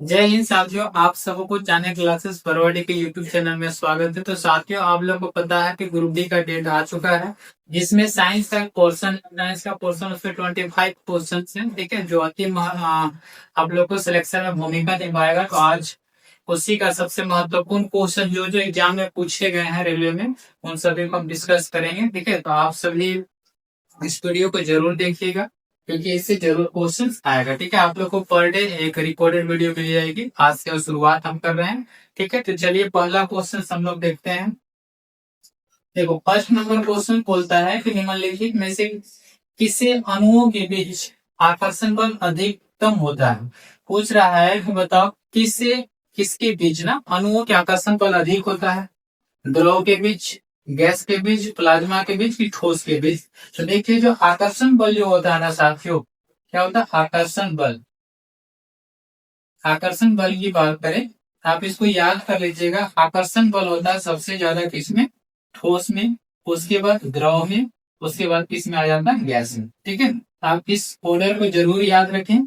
जय हिंद साथियों, आप सबको चाणक्य क्लासेस बरवाडी के यूट्यूब चैनल में स्वागत है। तो साथियों, आप लोग को पता है कि ग्रुप डी का डेट आ चुका है, जिसमें साइंस का पोर्शन उसमें 25 क्वेश्चन है। ठीक है, जो आप लोग को सिलेक्शन में भूमिका निभाएगा। तो आज उसी का सबसे महत्वपूर्ण क्वेश्चन जो जो एग्जाम में पूछे गए हैं रेलवे में, उन सभी को हम डिस्कस करेंगे। ठीक है, तो आप सभी इस वीडियो को जरूर देखिएगा, क्योंकि इससे जरूर क्वेश्चन आएगा। ठीक है, आप लोग को पर डे एक रिकॉर्डेड वीडियो मिल जाएगी। आज से शुरुआत हम कर रहे हैं। ठीक है, तो चलिए पहला क्वेश्चन हम लोग देखते हैं। देखो, फर्स्ट नंबर क्वेश्चन बोलता है कि निम्नलिखित में से किसे अणुओं के बीच आकर्षण बल अधिकतम होता है। पूछ रहा है कि बताओ किसके बीच ना अणुओं के आकर्षण बल अधिक होता है। द्रव के बीच, गैस के बीच, प्लाज्मा के बीच, की ठोस के बीच। तो देखिए, जो आकर्षण बल जो होता है ना साथियों, क्या होता है आकर्षण बल। आकर्षण बल की बात करें, आप इसको याद कर लीजिएगा। आकर्षण बल होता है सबसे ज्यादा किसमें? ठोस में, उसके बाद द्रव में, उसके बाद किसमें आ जाता है? गैस में। ठीक है, आप इस ऑर्डर को जरूर याद रखें।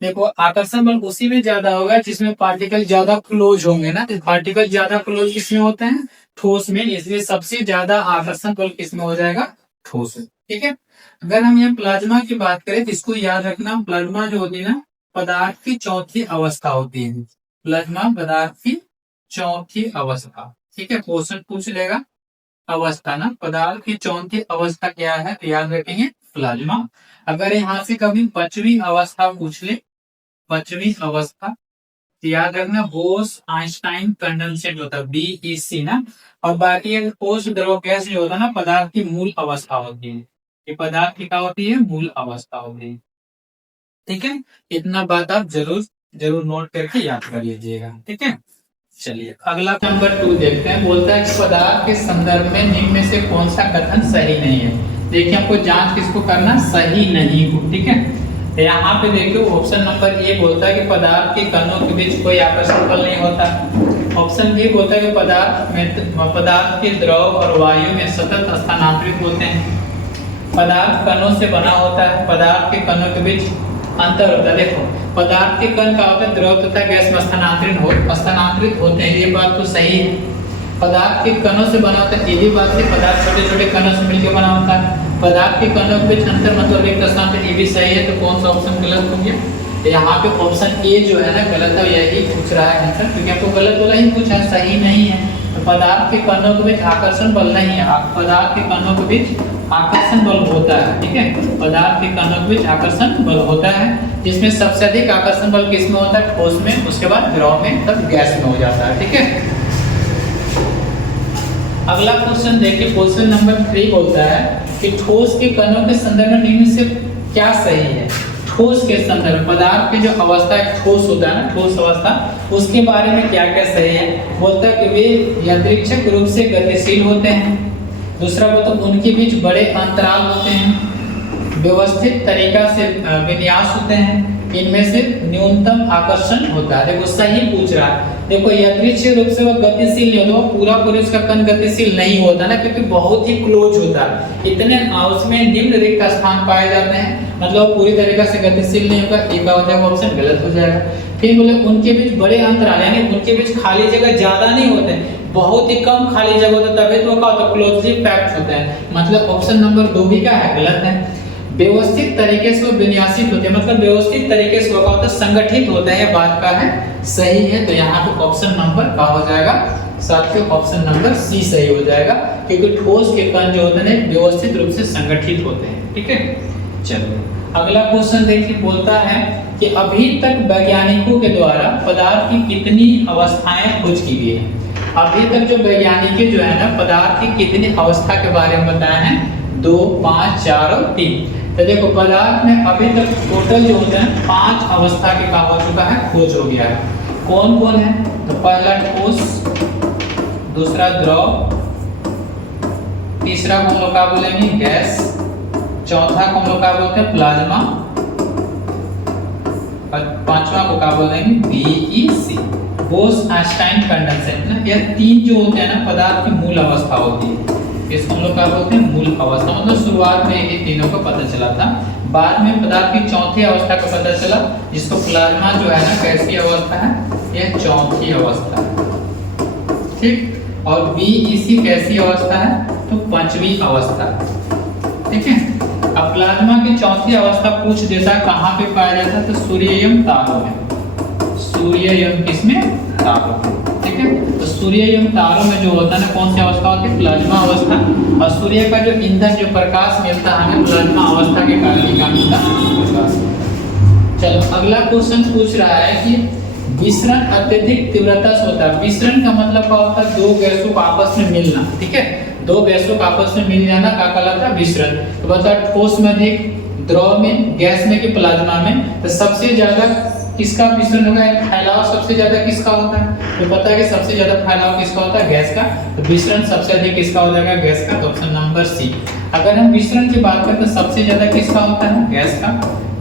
देखो, आकर्षण बल उसी में ज्यादा होगा जिसमें पार्टिकल ज्यादा क्लोज होंगे ना। तो पार्टिकल ज्यादा क्लोज किसमें होते हैं? ठोस में। इसलिए सबसे ज्यादा आकर्षण बल किसमें हो जाएगा? ठोस में। ठीक है, अगर हम यहाँ प्लाज्मा की बात करें तो इसको याद रखना, प्लाज्मा जो होती है ना, पदार्थ की चौथी अवस्था होती है। प्लाज्मा पदार्थ की चौथी अवस्था। ठीक है, क्वेश्चन पूछ लेगा अवस्था ना, पदार्थ की चौथी अवस्था क्या है, तो याद रखेंगे प्लाज्मा। अगर यहाँ से कभी पांचवी अवस्था पूछ ले, पांचवी अवस्था, तो याद रखना बोस आइंस्टाइन कंडेंसेट होता है, BEC ना। और बाकी ठोस द्रव गैस जो होता है ना, पदार्थ की मूल अवस्था होती है। ये पदार्थ की क्या होती है? मूल अवस्था होती है। ठीक है, इतना बात आप जरूर जरूर नोट करके याद कर लीजिएगा। ठीक है, चलिए अगला नंबर 2 देखते हैं। बोलता है कि पदार्थ के संदर्भ में निम्न में से कौन सा कथन सही नहीं है। देखिए, हमको जांच किसको करना? सही नहीं को। ठीक है, तो यहाँ पे देखिए ऑप्शन नंबर ए बोलता है कि पदार्थ के कणों के बीच कोई आकर्षण बल नहीं होता। ऑप्शन बी बोलता है कि पदार्थ के द्रव और वायु में सतत स्थानांतरित होते हैं। पदार्थ कणों से बना होता है, पदार्थ के कणों के बीच अंतर होता है। देखो, पदार्थ के कण का होता है द्रव तथा गैस में स्थानांतरित होते हैं, ये बात तो सही है। पदार्थ के कणों से बना होता है, ये भी बात है। पदार्थ छोटे छोटे कणों से मिलकर बना होता है। पदार्थ के कणों के बीच अंतर मतलब रिक्त स्थान, ये भी सही है। तो कौन सा ऑप्शन गलत हो गया? यहाँ पे ऑप्शन ए जो है ना गलत है, यही पूछ रहा है आंसर, क्योंकि आपको गलत वाला ही पूछा है, सही नहीं है। तो पदार्थ के कणों के बीच आकर्षण बल नहीं है। पदार्थ के कणों के बीच आकर्षण बल होता है। ठीक है, पदार्थ के कणों के बीच आकर्षण बल होता है, जिसमें सबसे अधिक आकर्षण बल किसमें होता है? ठोस में, उसके बाद द्रव में, तब गैस में हो जाता है। ठीक है, अगला क्वेश्चन देखिए, क्वेश्चन नंबर 3 बोलता है कि ठोस के कणों के संदर्भ में निम्न से क्या सही है। ठोस के संदर्भ, पदार्थ की जो अवस्था ठोस होता है ना, ठोस अवस्था, उसके बारे में क्या क्या सही है। बोलता है कि वे यादृच्छिक रूप से गतिशील होते हैं। दूसरा बोलता है उनके बीच बड़े अंतराल होते हैं, व्यवस्थित तरीका से विन्यास होते हैं, इनमें से न्यूनतम आकर्षण होता है। देखो, सही पूछ रहा है। देखो, यादृच्छिक रूप से वो गतिशील नहीं होता, पूरा पूरी उसका कण गतिशील नहीं होता ना, क्योंकि बहुत ही क्लोज होता है। इतने उसमें निम्न रिक्त स्थान पाए जाते हैं, मतलब पूरी तरीके से गतिशील नहीं होगा। एक हो जाएगा, ऑप्शन गलत हो जाएगा। फिर बोले उनके बीच बड़े अंतराल, यानी उनके बीच खाली जगह ज्यादा नहीं होते, बहुत ही कम खाली जगह होता है, तभी तो क्या होता है? क्लोजली पैक्ड होता है। मतलब ऑप्शन नंबर 2 भी क्या है? गलत है। व्यवस्थित तरीके से विन्यासित होते हैं, मतलब व्यवस्थित तरीके से होता है, संगठित होता है, बात का है, सही है। तो यहाँ पे ऑप्शन नंबर क्या हो जाएगा साथियों? ऑप्शन नंबर सी सही हो जाएगा, क्योंकि ठोस के कण जो होते हैं व्यवस्थित रूप से संगठित होते हैं। ठीक है, चलो अगला क्वेश्चन देखिए। बोलता है कि अभी तक वैज्ञानिकों के द्वारा पदार्थ की कितनी अवस्थाएं खोज की गई है। अभी तक जो वैज्ञानिक जो है ना, पदार्थ की कितनी अवस्था के बारे में बताया है? 2, 5, 4 और 3। तो देखो, पदार्थ में अभी तक टोटल जो होते हैं 5 अवस्था के का हो चुका है, खोज हो गया है। कौन कौन है? तो पहला ठोस, दूसरा द्रव, तीसरा को हम लोग क्या बोलेंगे? गैस, चौथा को हम लोग क्या बोलते हैं? प्लाज्मा, और पांचवा को क्या बोलेंगे? BEC, बोस आइंस्टाइन कंडेंसेट ना। ये 3 जो होते हैं ना, पदार्थ की मूल अवस्था होती है, इसको हम लोग क्या बोलते हैं? मूल अवस्था। मतलब शुरुआत में ये तीनों को पता चला था, बाद में पदार्थ की चौथी अवस्था का पता चला, जिसको प्लाज्मा जो है ना कैसी अवस्था है, यह चौथी अवस्था है, ठीक। और BEC कैसी अवस्था है, तो पांचवी अवस्था, ठीक है। अब प्लाज्मा की चौथी अवस्था पूछ देता है कहाँ पे पाया जाता है, तो सूर्ययम तारों में, सूर्ययम किसमें, तारों में, ठीक है। तो सूर्ययम तारों में जो होता है ना, कौन सी अवस्था होती है, प्लाज्मा अवस्था। और सूर्य का जो ईंधन जो प्रकाश मिलता है हमें प्लाज्मा अवस्था के कारण ही क्या मिलता है, प्रकाश। चलो अगला क्वेश्चन पूछ रहा है कि विसरण अत्यधिक तीव्रता से होता है। विसरण का मतलब क्या होता है, दो गैसों का आपस में मिलना, ठीक है। दो गैसों का आपस में मिल जाना क्या कहलाता है, विसरण। तो बता ठोस में अधिक, द्रव में, गैस में कि प्लाज्मा में, तो सबसे ज्यादा किसका विसरण होगा, फैलाव सबसे ज्यादा किसका होता है, तो पता है कि सबसे ज्यादा फैलाव किसका होता है, गैस का। तो विसरण सबसे अधिक किसका हो जाएगा, गैस का। तो ऑप्शन नंबर सी। अगर हम विसरण की बात करें तो सबसे ज्यादा किसका होता है, गैस का,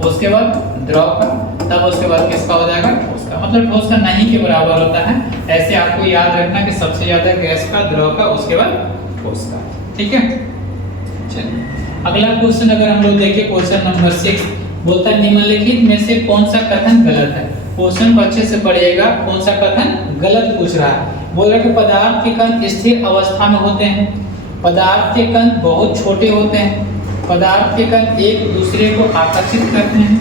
उसके बाद द्रव का, तब उसके बाद किसका हो जाएगा, ठोस का। मतलब ठोस का नहीं के बराबर होता है, ऐसे आपको याद रखना कि सबसे ज्यादा गैस का, द्रव का, उसके बाद ठोस का, ठीक है। चलिए अगला क्वेश्चन अगर हम लोग देखें, क्वेश्चन नंबर 6 बोलता है निम्नलिखित में से कौन सा कथन गलत है। क्वेश्चन को अच्छे से पढ़िएगा, कौन सा कथन गलत पूछ रहा है। बोल रहा है कि पदार्थ के कण स्थिर अवस्था में होते हैं, पदार्थ के कण बहुत छोटे होते हैं, पदार्थ के कण एक दूसरे को आकर्षित करते हैं,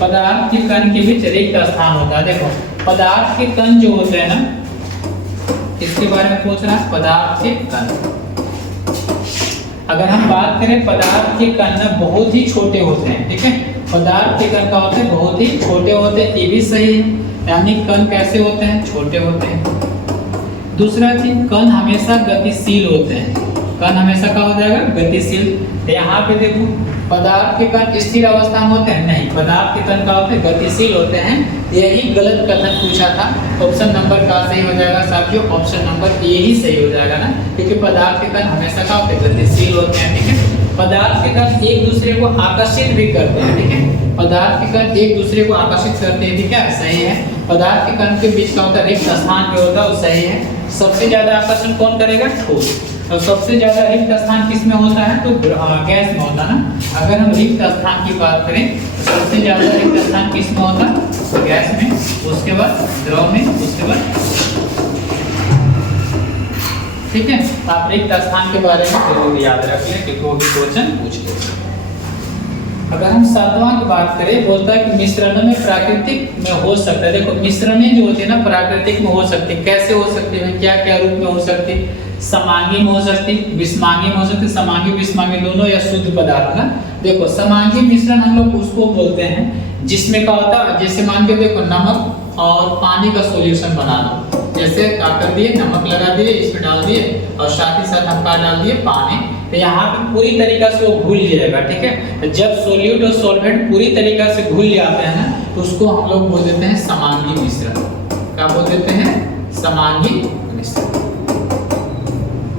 पदार्थ के कण के बीच रिक्त स्थान होता है। देखो पदार्थ के कण जो होते हैं ना, इसके बारे में पूछ रहा है, पदार्थ के कण। अगर हम बात करें पदार्थ के कण ना बहुत ही छोटे होते हैं, ठीक है। पदार्थ के कण का होते हैं बहुत ही छोटे होते हैं, ये भी सही है, यानी कण कैसे होते हैं, छोटे होते हैं। दूसरा चीज कण हमेशा गतिशील होते हैं, कण हमेशा क्या हो जाएगा, गतिशील। यहाँ पे देखो पदार्थ के कण स्थिर अवस्था में होते हैं, नहीं, पदार्थ के कण क्या होते हैं, गतिशील होते हैं। यही गलत कथन पूछा था। ऑप्शन नंबर का सही हो जाएगा साथियों, ऑप्शन नंबर ए ही सही हो जाएगा ना, क्योंकि पदार्थ के कण हमेशा क्या होते हैं, गतिशील होते हैं, ठीक है। पदार्थ के कण एक दूसरे को आकर्षित भी करते हैं, ठीक है। पदार्थ के कण एक दूसरे को आकर्षित करते हैं, ठीक है, सही है। पदार्थ के कण के बीच का होता है रिक्त स्थान जो होता है वो सही है। सबसे ज्यादा आकर्षण कौन करेगा, ठोस। तो सबसे ज्यादा रिक्त स्थान किस में होता है, तो गैस में होता है ना। अगर हम रिक्त स्थान की बात करें तो सबसे ज्यादा रिक्त स्थान किस में होता है, गैस में, उसके बाद द्रव में, उसके बाद, ठीक है। आप रिक्त स्थान के बारे में जरूर याद रख लें क्योंकि वो भी क्वेश्चन पूछ ले। अगर हम सातवां की बात करें, बोलता है कि मिश्रण में प्राकृतिक में हो सकता है। देखो मिश्रणें जो होती है ना प्राकृतिक में हो सकती है, कैसे हो सकती है, क्या क्या रूप में हो सकती है, समांगी में हो सकती, विषमांगी में हो सकती, समांगी विषमांगी दोनों या शुद्ध पदार्थ ना। देखो समांगी मिश्रण हम लोग उसको बोलते हैं जिसमें क्या होता है, जैसे मान के देखो नमक और पानी का सॉल्यूशन बना लो, जैसे क्या कर दिए, नमक लगा दिए, इसमें डाल दिए और साथ ही साथ हम क्या डाल दिए, पानी। तो यहाँ पे पूरी तरीका से वो घुल जाएगा, ठीक है। जब सोल्यूट और सॉल्वेंट पूरी तरीका से घुल जाते हैं ना, तो उसको हम लोग बोल देते हैं समांगी मिश्रण। क्या बोल देते हैं, समांगी मिश्रण।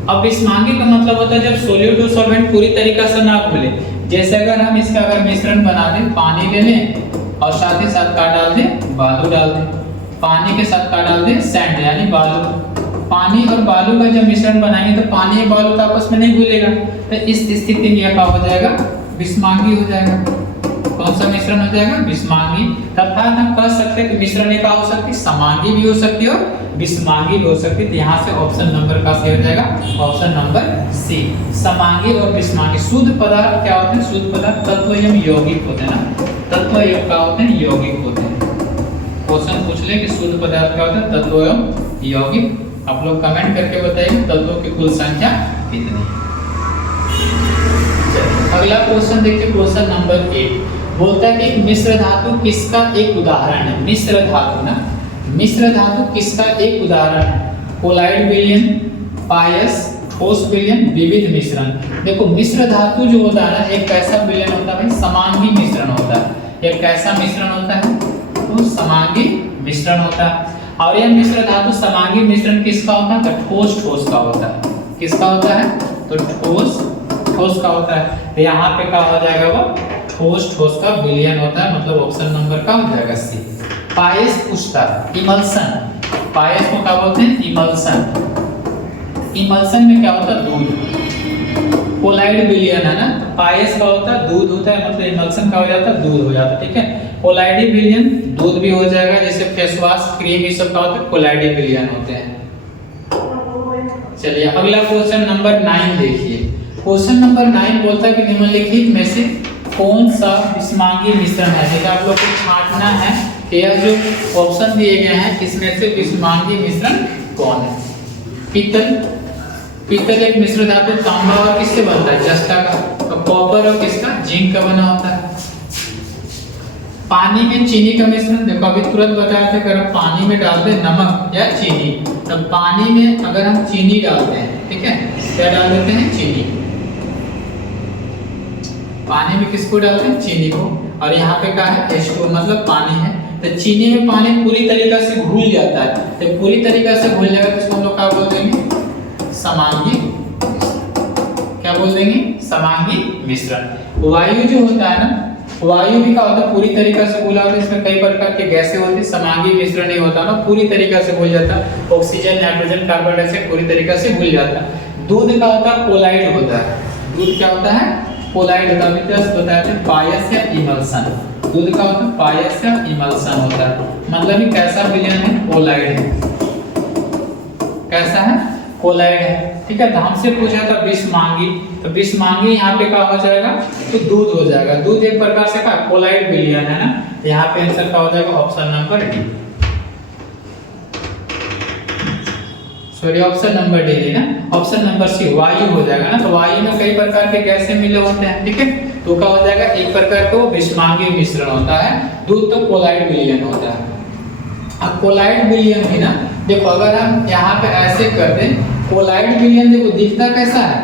अब विषमांगी का मतलब होता है जब सोल्यूट और सॉल्वेंट पूरी तरीका से ना घुले। जैसे अगर हम इसका अगर मिश्रण बना दें, पानी ले लें और साथ ही साथ क्या डाल दें, बालू डाल दें, पानी के साथ क्या डाल दें, सैंड यानी बालू। पानी और बालू का जब मिश्रण बनाएंगे तो पानी और बालू तो आपस में नहीं घुलेगा, तो इस स्थिति में क्या हो जाएगा, विषमांगी हो जाएगा। कौन सा मिश्रण हो जाएगा, विषमांगी। अर्थात हम कह सकते हैं कि मिश्रण एक हो सकती है, समांगी भी हो सकती है और विषमांगी भी हो सकती है। तो यहाँ से ऑप्शन नंबर का सही हो जाएगा, ऑप्शन नंबर सी, समांगी और विषमांगी। शुद्ध पदार्थ क्या होते हैं, शुद्ध पदार्थ तत्व एवं यौगिक होते हैं ना, तत्व एवं क्या होते हैं, यौगिक होते हैं। क्वेश्चन पूछ ले कि शुद्ध पदार्थ क्या होता है, तत्व एवं यौगिक। आप लोग कमेंट करके बताइए तत्वों की कुल संख्या कितनी है। अगला क्वेश्चन देखिए, क्वेश्चन नंबर 8 बोलता है कि मिश्र धातु किसका एक उदाहरण है। मिश्र धातु ना, मिश्र धातु किसका एक उदाहरण है, कोलाइड विलयन, पायस, ठोस विलयन, विविध मिश्रण। देखो मिश्र धातु जो होता है ना, एक कैसा विलयन होता है भाई, समांगी मिश्रण होता है। एक कैसा मिश्रण होता है, तो समांगी मिश्रण होता है। और यह मिश्र धातु समांगी मिश्रण किसका होता है, तो ठोस ठोस का होता है। किसका होता है, तो ठोस ठोस का होता है। तो यहाँ पे क्या हो जाएगा, वो ठोस ठोस का विलयन होता है, मतलब ऑप्शन नंबर का हो जाएगा सी। पायस पूछता है, इमल्सन, पायस को क्या बोलते हैं, इमल्सन। इमल्सन में क्या होता है, दूध। कोलाइड विलयन है ना, तो पायस का होता है दूध होता है, मतलब इमल्सन का हो जाता है दूध हो जाता है, ठीक है। कोलाइडी विलयन दूध भी हो जाएगा, जैसे फेस वॉश क्रीम ये सब का होता है कोलाइडी विलयन होते हैं। चलिए अगला क्वेश्चन नंबर 9 देखिए। क्वेश्चन नंबर 9 बोलता है कि निम्नलिखित में से कौन सा विषमांगी मिश्रण है। देखिए आप लोग को छांटना है कि यह जो ऑप्शन दिए गए हैं इसमें से विषमांगी मिश्रण कौन है। पीतल एक मिश्र धातु तांबा और किससे बनता है, जस्ता का, और कॉपर और किसका, जिंक का बना होता है। पानी में चीनी का मिश्रण, देखो अभी तुरंत बताया था, अगर पानी में डालते हैं नमक या चीनी, तब पानी में अगर हम चीनी डालते हैं, ठीक है, क्या डाल देते हैं, चीनी। पानी में किसको डालते हैं, चीनी को, और यहाँ पे क्या है, H2 मतलब पानी है। तो चीनी में पानी पूरी तरीका से घुल जाता है, तो पूरी तरीका से घुल जाएगा तो इसको हम लोग क्या बोल देंगे, समांगी, क्या बोल देंगे, समांगी मिश्रण। वायु जो होता है ना, वायु भी क्या होता है, पूरी तरीका से घुला होता है, इसमें कई प्रकार के गैसें होती है, समांगी मिश्रण नहीं होता ना, पूरी तरीका से घुल जाता है, ऑक्सीजन नाइट्रोजन कार्बन डाइऑक्साइड पूरी तरीका से घुल जाता है। दूध का होता है कोलाइड होता है, दूध क्या होता है, कोलाइड होता है। जस्ट बताया था पायस या इमल्सन, दूध का होता है पायस या इमल्सन होता है, मतलब ये कैसा विलयन है, कोलाइड है, कैसा है, कोलाइड है, ठीक है। तो हमसे पूछा था विषमांगी, तो विषमांगी यहाँ पे क्या हो जाएगा, तो दूध हो जाएगा। दूध एक प्रकार से क्या, कोलाइड विलयन है ना, तो यहाँ पे आंसर क्या हो जाएगा, option number D, sorry option number D है ना। ऑप्शन नंबर सी वायु हो जाएगा ना, तो वायु में कई प्रकार के गैसें मिले होते हैं, ठीक है, तो क्या हो जाएगा, एक प्रकार का वो विषमांगी मिश्रण होता है। दूध तो कोलाइड विलयन होता है। अब कोलाइड विलयन भी ना, देखो अगर हम यहाँ पे ऐसे कर दें, कोलाइड विलयन देखो दिखता कैसा है,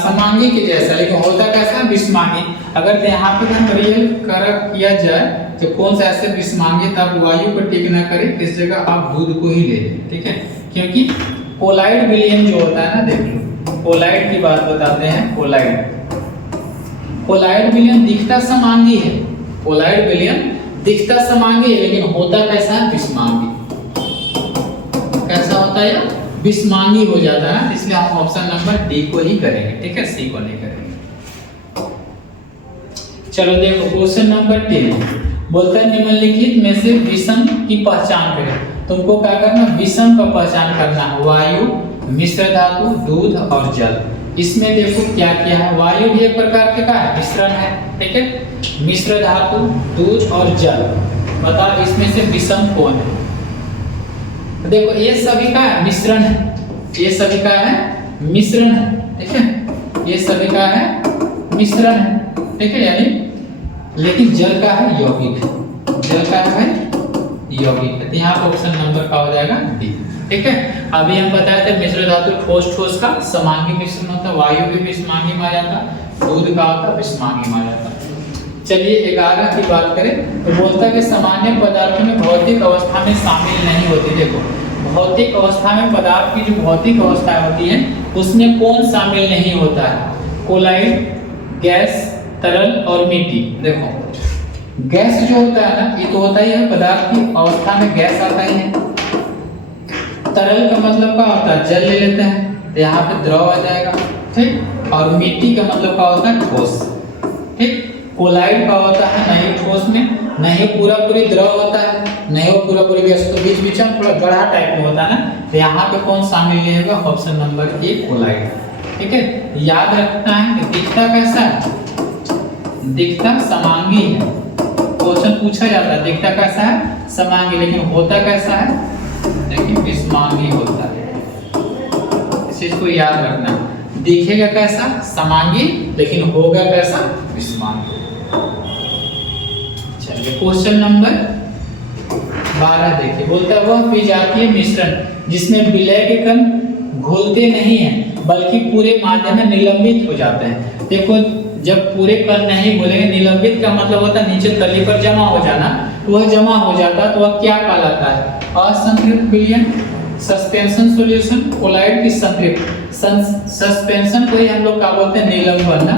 समांगी के जैसा, लेकिन होता कैसा है, विषमांगी। अगर यहाँ पे हम रियल किया जाए तो कौन सा ऐसे विषमांगी, तब वायु पर टिक ना करे, इस जगह आप दूध को ही ले लें, ठीक है, क्योंकि कोलाइड विलयन जो होता है ना, देखो कोलाइड की बात बताते हैं। कोलाइड विलयन दिखता समांगी है, कोलाइड विलयन दिखता समांगी है, लेकिन होता कैसा है, विषमांगी। कैसा होता है, विषमांगी हो जाता है, इसलिए हम ऑप्शन नंबर डी को ही करेंगे, ठीक है, सी को नहीं करेंगे। चलो देखो क्वेश्चन नंबर 10 बोलता है निम्नलिखित में से विषम की पहचान करें। तुमको क्या करना, विषम का पहचान करना, वायु, मिश्र धातु, दूध और जल। इसमें देखो क्या क्या है, वायु भी एक प्रकार के का है, मिश्रण है, ठीक है, मिश्र धातु, दूध और जल। बताओ इसमें से विषम कौन है। देखो ये सभी का मिश्रण है, ये सभी का है मिश्रण है, ठीक है, ये सभी का है मिश्रण है, ठीक है, यानी लेकिन जल का है यौगिक, जल का है भाई यौगिक, तो यहाँ पर ऑप्शन नंबर का हो जाएगा डी, ठीक है। अभी हम बताए थे मिश्र धातु ठोस का समांगी मिश्रण होता है, वायु भी विषमांगी में आ जाता, दूध का होता विषमांगी में आ जाता। चलिए 11 की बात करें तो बोलता है कि सामान्य पदार्थों में भौतिक अवस्था में शामिल नहीं होती। देखो भौतिक अवस्था में पदार्थ की जो भौतिक अवस्था होती है उसमें कौन शामिल नहीं होता है, कोलाइड, गैस, तरल और मिट्टी। देखो गैस जो होता है ना, ये तो होता ही है पदार्थ की अवस्था में गैस आता ही है। तरल का मतलब क्या होता है, जल ले लेते हैं तो यहाँ पे द्रव आ जाएगा, ठीक, और मिट्टी का मतलब क्या होता है, ठोस, ठीक। कोलाइड का होता है नहीं ठोस में, नहीं पूरा पूरी द्रव होता है, नहीं वो पूरा पूरी गैस, तो बीच बीच में थोड़ा गढ़ा टाइप में होता है ना, तो यहाँ पे कौन शामिल नहीं होगा, ऑप्शन नंबर ए कोलाइड, ठीक है। याद रखना है कि दिखता कैसा है, दिखता समांगी है, क्वेश्चन पूछा जाता है दिखता कैसा है, समांगी, लेकिन होता कैसा है, देखिए विषमांगी होता है, इस चीज को याद रखना है। दिखेगा कैसा, समांगी, लेकिन होगा कैसा, विषमांगी। चलिए क्वेश्चन नंबर 12 देखिए, बोलता है वह विजातीय मिश्रण जिसमें विलय के कण घुलते नहीं हैं बल्कि पूरे माध्यम में निलंबित हो जाते हैं। देखो जब पूरे कण नहीं घुलेंगे, निलंबित का मतलब होता है नीचे तली पर जमा हो जाना, तो वह जमा हो जाता है तो वह क्या कहलाता है, असंतृप्त विलयन, सस्पेंशन सॉल्यूशन, कोलाइड की संतृप्त। सस्पेंशन को ही हम लोग क्या बोलते हैं, निलंबन ना,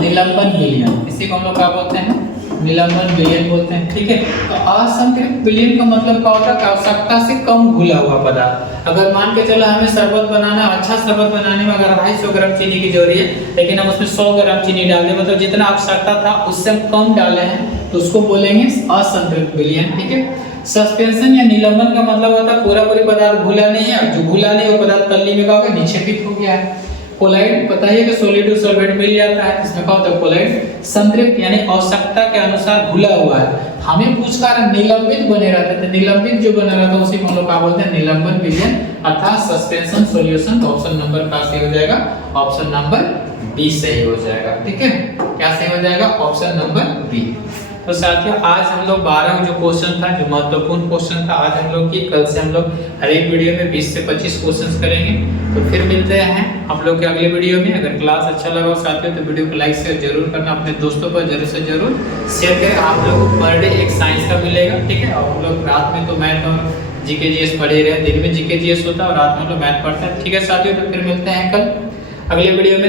निलंबन विलयन, इसी को हम लोग क्या बोलते हैं, निलंबन विलयन बोलते हैं। ठीक है, तो असंतृप्त विलयन का मतलब क्या होता है? आवश्यकता से कम घुला हुआ पदार्थ। अगर मान के चलो हमें शरबत बनाना, अच्छा शरबत बनाने में अगर 250 ग्राम चीनी की जरूरत है, लेकिन हम उसमें 100 ग्राम चीनी डाल दें, मतलब जितना आवश्यकता था उससे हम कम डाले हैं, तो उसको बोलेंगे असंतृप्त विलयन। ठीक है, सस्पेंशन या निलंबन का मतलब होता है पूरा पूरी पदार्थ घुला नहीं है, जो घुला नहीं वो पदार्थ तल्ली में क्या होगा? निक्षेपित हो गया है। कोलाइड पता है कि सॉलिड टू सॉल्वेंट मिल जाता है, इसमें क्या होता है? कोलाइड संतृप्त यानी आवश्यकता के अनुसार घुला हुआ है। हमें पूछकर निलंबित बने रहता है, तो निलंबित जो बना रहता है उसी को हम लोग क्या बोलते हैं? निलंबन विलयन अर्थात सस्पेंशन सॉल्यूशन। तो ऑप्शन नंबर का सही हो जाएगा, ऑप्शन नंबर बी सही हो जाएगा। ठीक है, क्या सही हो जाएगा? Option number B. तो साथियों आज हम लोग 12 जो क्वेश्चन था, जो महत्वपूर्ण क्वेश्चन था, आज हम लोग की, कल से हम लोग हर एक वीडियो में 20 से 25 क्वेश्चंस करेंगे। तो फिर मिलते हैं आप लोग के अगले वीडियो में। अगर क्लास अच्छा लगा साथियों तो वीडियो को लाइक शेयर जरूर करना, अपने दोस्तों पर जरूर से जरूर शेयर करें। आप लोगों को पर डे एक साइंस का मिलेगा। ठीक है, और हम लोग रात में तो मैथ और जीके जीएस पढ़े रहे, दिन में जीके जीएस होता है और रात में हम लोग मैथ पढ़ते हैं। ठीक है साथियों, तो फिर मिलते हैं कल अगले वीडियो में।